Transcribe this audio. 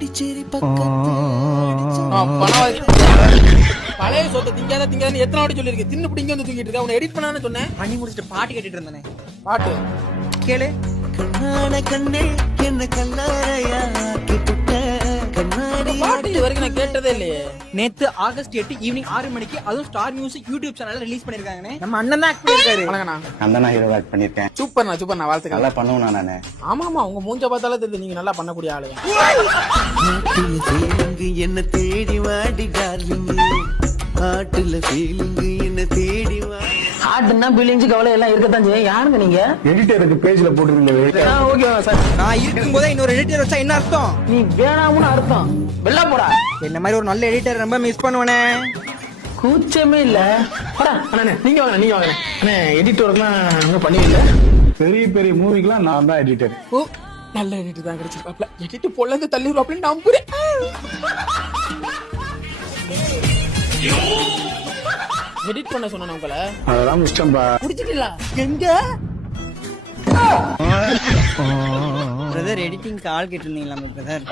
பாண்டிச்சேரி பக்கத்து பழைய சொத்தை திங்காத திங்காத எத்தனை வாட்டி சொல்லிருக்கு. தின்னு பிடிங்க வந்து தூக்கிட்டு இருக்க. உன்னை எடிட் பண்ணான்னு சொன்னேன். பண்ணி முடிச்சுட்டு பாட்டு கேட்டுட்டு இருந்தேனே. பாட்டு கேளு. கண்ணான கண்ணே என்ன கல்லாரையா கிட்ட கண்ணாடி பாட்டு இது வரைக்கும் நான் கேட்டதே இல்லையே. நேத்து ஆகஸ்ட் 8 ஈவினிங் 6 மணிக்கு அதுவும் ஸ்டார் மியூசிக் யூடியூப் சேனல்ல ரிலீஸ் பண்ணிருக்காங்கனே. நம்ம அண்ணன் தான் ஆக்ட் பண்ணிருக்காரு. வணக்கண்ணா. நான் தான் ஹீரோ ஆக்ட் பண்ணிருக்கேன். சூப்பர்ண்ணா வாழ்த்துக்கள். நல்லா பண்ணுவேன் நானு. ஆமா உங்க மூஞ்ச பார்த்தாலே தெரியுது நீங்க நல்லா பண்ணக்கூடிய ஆளு. ஆட்டுல ஃபீலிங் என்ன தேடி வாடி டார்லிங் ஆட்டுல ஃபீலிங் என்ன தேடி வாடி ஆட்டுனா ஃபீலிங்ஸ் கவலை எல்லாம் இருக்கத்தான் செய்யும். யாருங்க நீங்க? எடிட்டருக்கு பேஜ்ல போட்டுருக்கீங்க. Okay sir. நான் இருக்கும்போதே இன்னொரு எடிட்டர் வச்சா என்ன அர்த்தம்? நீ வேணாம்னு அர்த்தம். வெள்ள போடா. என்ன மாதிரி ஒரு நல்ல எடிட்டர் ரொம்ப மிஸ் பண்ணுவனே. கூச்சமே இல்ல. அண்ணே நீங்க வாங்க நீங்க வாங்க. அண்ணே எடிட்டர்லாம் அங்க பண்ணுவீங்க. பெரிய பெரிய மூவிக்கெல்லாம் நான் தான் எடிட்டர். ஓ நல்ல எடிட் தான் கிடைச்சிருப்பாப்ல. எடிட் பொல்லந்து தள்ளி அப்படின்னு நம்புறேன். எடிட் பண்ண சொன்ன உங்களை அதெல்லாம் இஷ்டம்பா. குடிச்சிட்டீங்களா? எங்க பிரதர் எடிட்டிங் ஆள் கேட்டிருந்தீங்களா பிரதர்?